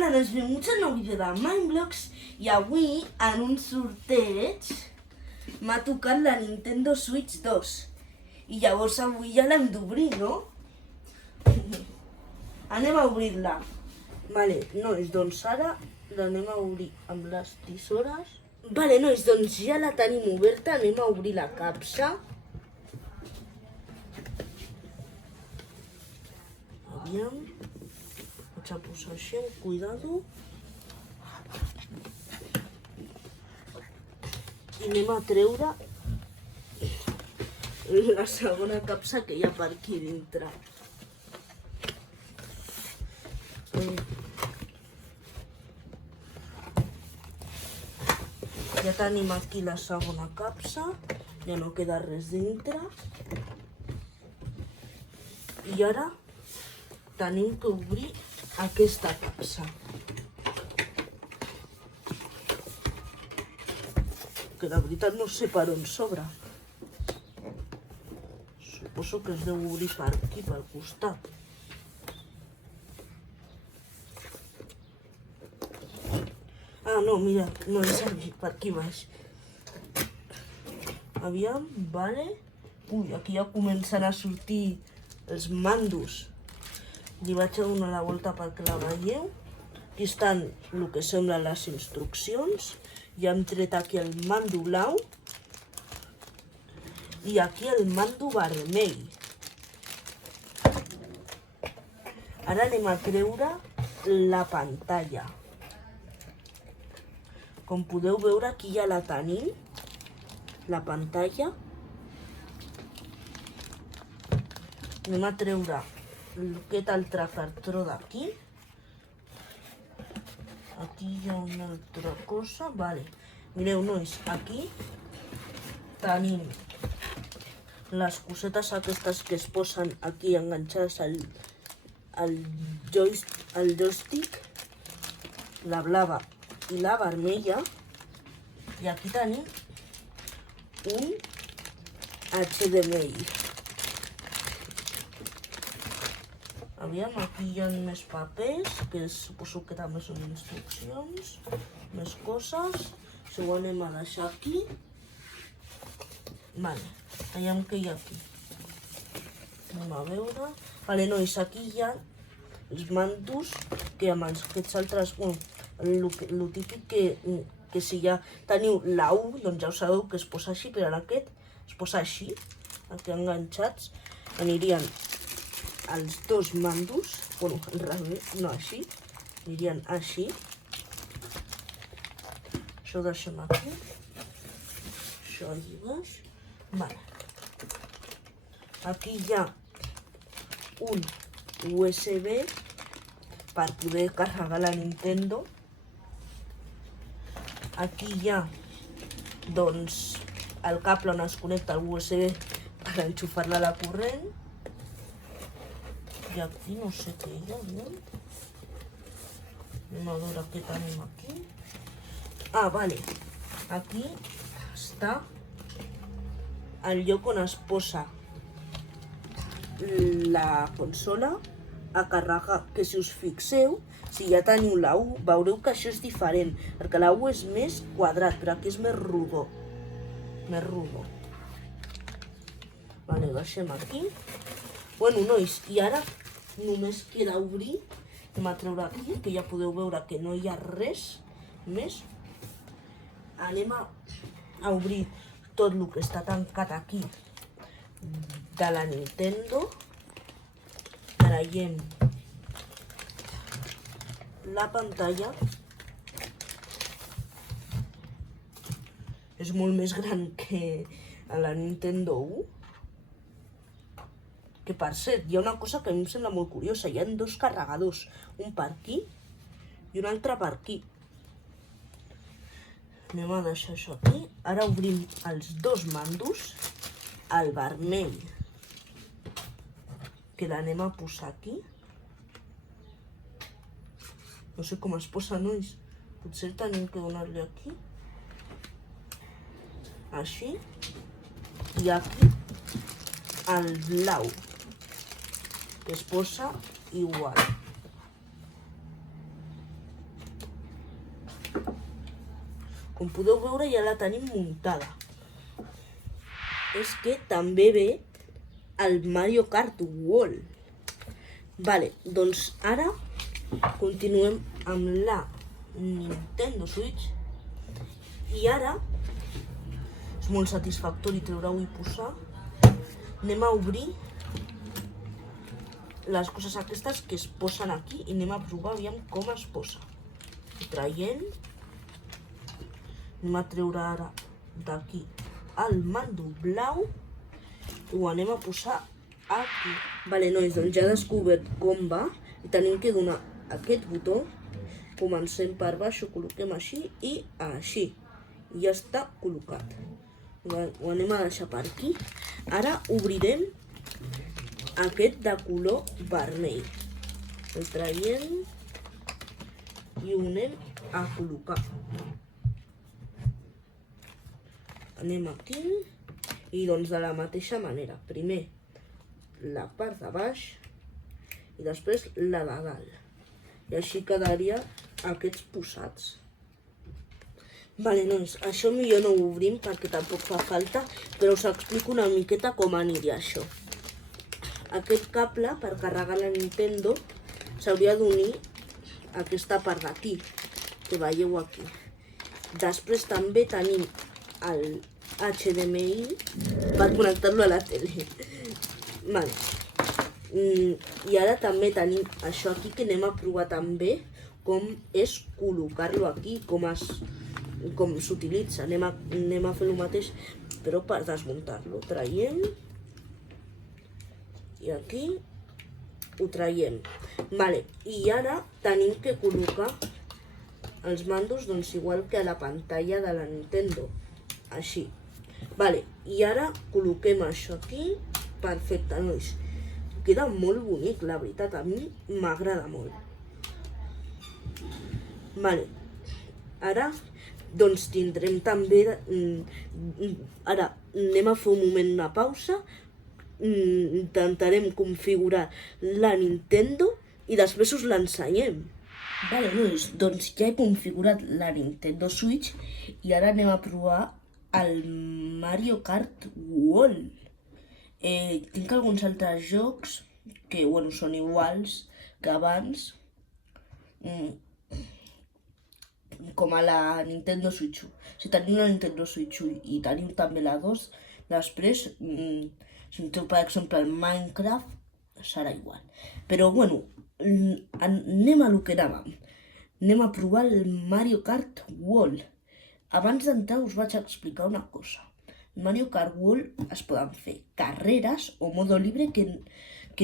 Hola, doncs benvinguts a un nou vídeo de Mindblocks i avui en un sorteig m'ha tocat la Nintendo Switch 2 i llavors avui ja l'hem d'obrir, no? Anem a obrir-la. Vale, nois, doncs ara l'anem a obrir amb les tisores. Vale, nois, doncs ja la tenim oberta, anem a obrir la capsa. Aviam. Vaig a posar així, amb cuidado. I anem a treure la segona capsa que hi ha per aquí dintre. Ja tenim aquí la segona capsa, ja no queda res dintre. I ara tenim que obrir aquesta capsa. Que de veritat no sé per on s'obre. Suposo que es deu obrir per aquí, pel costat. Ah, no, mira, no és aquí, per aquí baix. Aviam, vale. Ui, aquí ja comencen a sortir els mandos. Li vaig a donar la volta perquè la veieu. Aquí estan el que semblen les instruccions. Ja hem tret aquí el mando blau. I aquí el mando vermell. Ara anem a treure la pantalla. Com podeu veure, aquí ja la tenim. La pantalla. Anem a treure aquest altre cartró d'aquí. Aquí hi ha una altra cosa. Vale. Mireu, nois, aquí tenim les cosetes aquestes que es posen aquí enganxades al joystick, la blava i la vermella. I aquí tenim un HDMI. Aviam, aquí hi ha més papers, que suposo que també són instruccions, més coses. Això ho anem a deixar aquí. Vale, veiem què hi ha aquí. Anem a veure. Vale, nois, aquí hi ha els mandos que amb aquests altres... Bueno, el típic que si ja teniu la U, doncs ja ho sabeu que es posa així, però en aquest es posa així, aquí enganxats. Anirien els dos mandos, bueno, al revés, no així, anirien així. Això ho deixem aquí. Això allà baix. Vale. Aquí hi ha un USB per poder carregar la Nintendo. Aquí hi ha, doncs, el cable on es connecta el USB per enxufar-la a la corrent. I aquí no sé què hi ha, no? Anem a veure què tenim aquí. Ah, vale. Aquí està el lloc on es posa la consola a carregar, que si us fixeu, si ja teniu la U, veureu que això és diferent, perquè la U és més quadrat, però aquí és més rodó. Més rodó. Vale, deixem aquí. Bueno, nois, i ara només queda obrir. Anem a treure aquí, que ja podeu veure que no hi ha res més. Anem a obrir tot el que està tancat aquí de la Nintendo. Traiem la pantalla. És molt més gran que a la Nintendo 1. Que per cert, hi ha una cosa que a mi em sembla molt curiosa. Hi ha dos carregadors, un per aquí i un altre per aquí. Anem a deixar això aquí. Ara obrim els dos mandos. El vermell, que l'anem a posar aquí. No sé com es posa, nois. Potser tenim que donar-li aquí. Així. I aquí el blau, que es posa igual. Com podeu veure ja la tenim muntada. És que també ve el Mario Kart World. Vale, doncs ara continuem amb la Nintendo Switch. I ara és molt satisfactori treure-ho i posar. Anem a obrir les coses aquestes que es posen aquí i anem a provar aviam com es posa. Ho traiem. Anem a treure ara d'aquí el mando blau i ho anem a posar aquí. Vale, nois, doncs ja he descobert com va i tenim que donar aquest botó. Comencem per baix, ho col·loquem així i així. I ja està col·locat. Ho anem a deixar per aquí. Ara obrirem aquest de color vermell. El traiem i ho anem a col·locar. Anem aquí i doncs de la mateixa manera. Primer la part de baix i després la de dalt. I així quedaria aquests posats. Vale, doncs això millor no ho obrim perquè tampoc fa falta, però us explico una miqueta com aniria això. Aquest cable per carregar la Nintendo s'hauria d'unir a aquesta part d'aquí, que veieu aquí. Després també tenim el HDMI per connectar-lo a la tele. Vale. I ara també tenim això aquí que anem a provar també com és col·locar-lo aquí, com s'utilitza. Anem a fer el mateix però per desmuntar-lo. Traiem i aquí ho traiem. Vale. I ara tenim que col·locar els mandos doncs igual que a la pantalla de la Nintendo. Així. Vale. I ara col·loquem això aquí. Perfecte, nois. Queda molt bonic, la veritat, a mi m'agrada molt. Vale. Ara doncs tindrem també... Ara anem a fer un moment una pausa. Intentarem configurar la Nintendo i després us l'ensenyem. Vale, nois, doncs ja he configurat la Nintendo Switch i ara anem a provar el Mario Kart World. Tinc alguns altres jocs que, bueno, són iguals que abans, com a la Nintendo Switch 1. Si tenim la Nintendo Switch 1 i tenim també la 2, després, si teniu, per exemple, el Minecraft, serà igual. Però, bueno, anem a lo que anàvem. Anem a provar el Mario Kart World. Abans d'entrar us vaig explicar una cosa. El Mario Kart World es poden fer carreres o modo libre que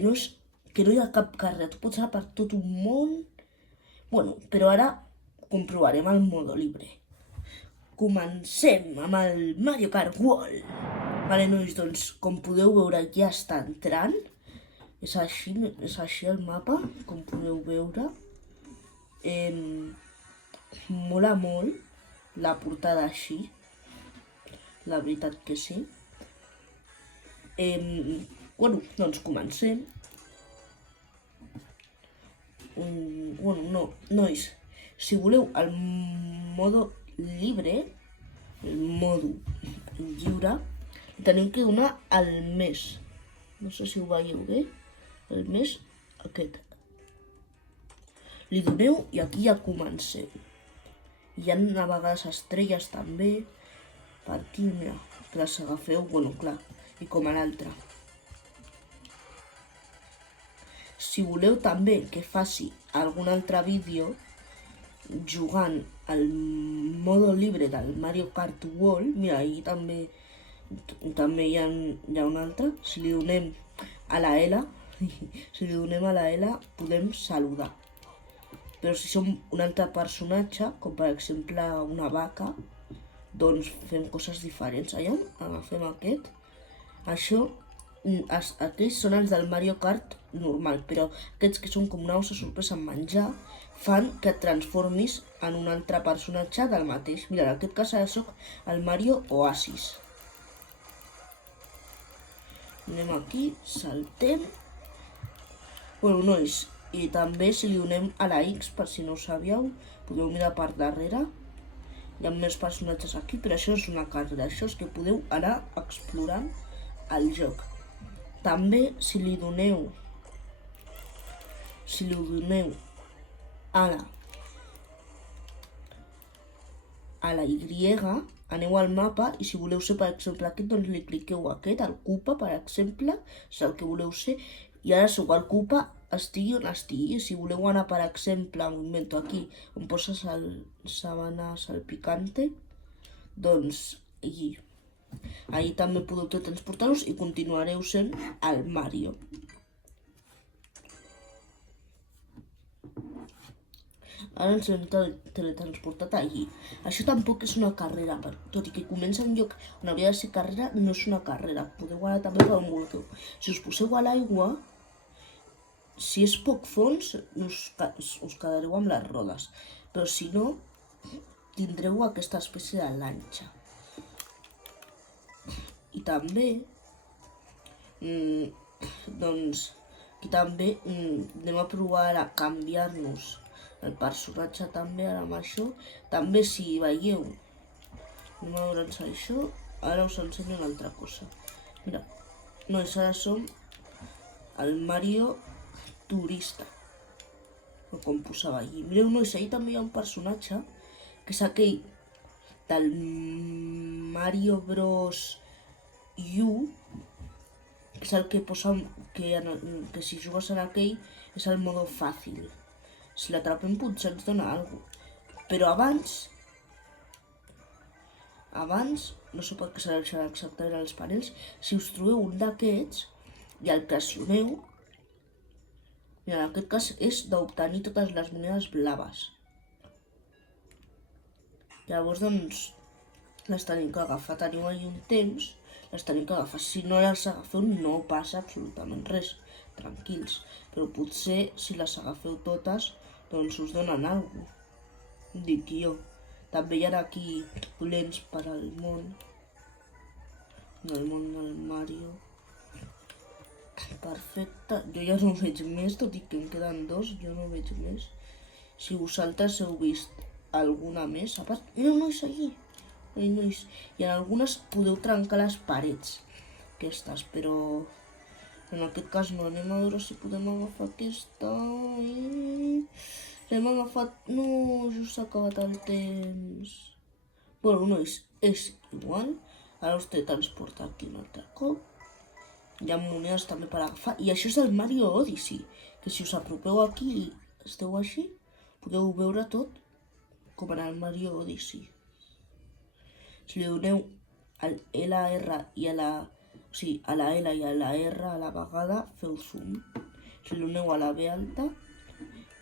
no hi ha cap carrera. Tu pots anar per tot un món. Bueno, però ara comprovarem el modo libre. Comencem amb el Mario Kart World. Vale, nois, doncs, com podeu veure, ja està entrant. És així el mapa, com podeu veure. Mola molt la portada així. La veritat que sí. Bueno, doncs comencem. Bueno, no, nois, si voleu el modo libre, el modo lliure, tenim que donar al mes. No sé si ho veieu bé. El mes aquest. Li doneu i aquí ja comencem. Hi ha a vegades estrelles també. Per aquí, mira, que les agafeu, bueno, clar, i com a l'altre. Si voleu també que faci algun altre vídeo jugant al modo libre del Mario Kart World, mira, ahí també hi ha un altre. Si li donem a la L, podem saludar. Però si som un altre personatge, com per exemple una vaca, doncs fem coses diferents. Allà agafem aquest. Aquests són els del Mario Kart normal, però aquests que són com una ossa sorpresa en menjar fan que et transformis en un altre personatge del mateix. Mira, en aquest cas ara soc el Mario Oasis. Anem aquí, saltem. Bueno, nois, i també si li donem a la X, per si no ho sabíeu, podeu mirar per darrere. hi ha més personatges aquí, però això és una carrera, això és que podeu anar explorant el joc. També, si li doneu a la Y, aneu al mapa i si voleu ser, per exemple, aquest, doncs li cliqueu aquest, el Koopa, per exemple, és el que voleu ser, i ara sou el Koopa, estigui on estigui. Si voleu anar, per exemple, m'ho invento aquí, on poses el sabana salpicante, doncs allí. Allí també podeu teletransportar-vos i continuareu sent el Mario. Ara ens hem teletransportat allí. Això tampoc és una carrera, tot i que comença un lloc on hauria de ser carrera, no és una carrera. Podeu anar també per on vulgueu. Si us poseu a l'aigua, si és poc fons, us quedareu amb les rodes. Però si no, tindreu aquesta espècie de lanxa. I també, doncs, aquí també anem a provar a canviar-nos el personatge també, ara amb això. També si veieu, anem a veure'ns això, ara us ensenyo una altra cosa. Mira, nois, ara som el Mario turista, com posava allí. Mireu, nois, allà també hi ha un personatge, que és aquell del Mario Bros. U, que és el que posa, que si jugues en aquell és el modo fàcil. Si l'atrapem potser ens dona alguna cosa. Però abans, no sé per què serveixen exactament els panels, si us trobeu un d'aquests i el pressioneu, mira, en aquest cas és d'obtenir totes les monedes blaves. Llavors, doncs, les tenim que agafar. Teniu allà un temps, les tenim que agafar. Si no les agafeu no passa absolutament res, tranquils. Però potser si les agafeu totes, doncs us donen alguna cosa, dic jo. També hi ha aquí dolents per al món, del Mario. Perfecte, jo ja no veig més, tot i que em queden dos, jo no veig més. Si vosaltres heu vist alguna més, a part, no és allí. I en algunes podeu trencar les parets, aquestes, però en aquest cas no. Anem a veure si podem agafar aquesta. L'hem agafat, no, just s'ha acabat el temps. Bueno, nois, és igual. Ara us teletransporta aquí un altre cop. Hi ha monedes també per agafar. I això és el Mario Odyssey, que si us apropeu aquí i esteu així, podeu veure tot com en el Mario Odyssey. Si li doneu al LR i a la... O sigui, a la L i a la R a la vegada, feu zoom. Si li doneu a la B alta,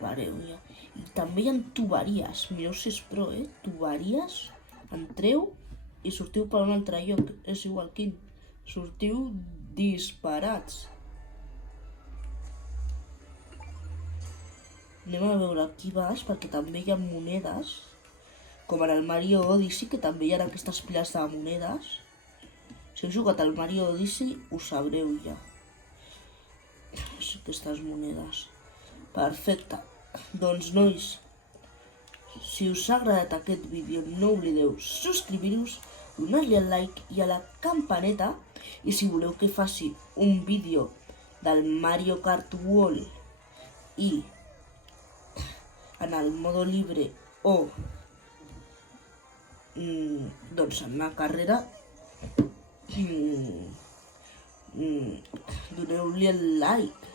pareu ja. I també hi ha tuberies, mireu si és pro, tuberies, entreu i sortiu per un altre lloc, és igual quin. Sortiu disparats. Anem a veure aquí baix, perquè també hi ha monedes, com en el Mario Odyssey, que també hi ha aquestes piles de monedes. Si heu jugat al Mario Odyssey, ho sabreu ja. Aquestes monedes. Perfecte. Doncs, nois, si us ha agradat aquest vídeo, no oblideu subscriure-us, donar-li al like i a la campaneta. I si voleu que faci un vídeo del Mario Kart World i en el modo libre o doncs en una carrera, doneu-li el like.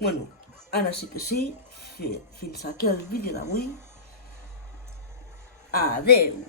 Bueno, ara sí que sí, fins aquí el vídeo d'avui. Adeu!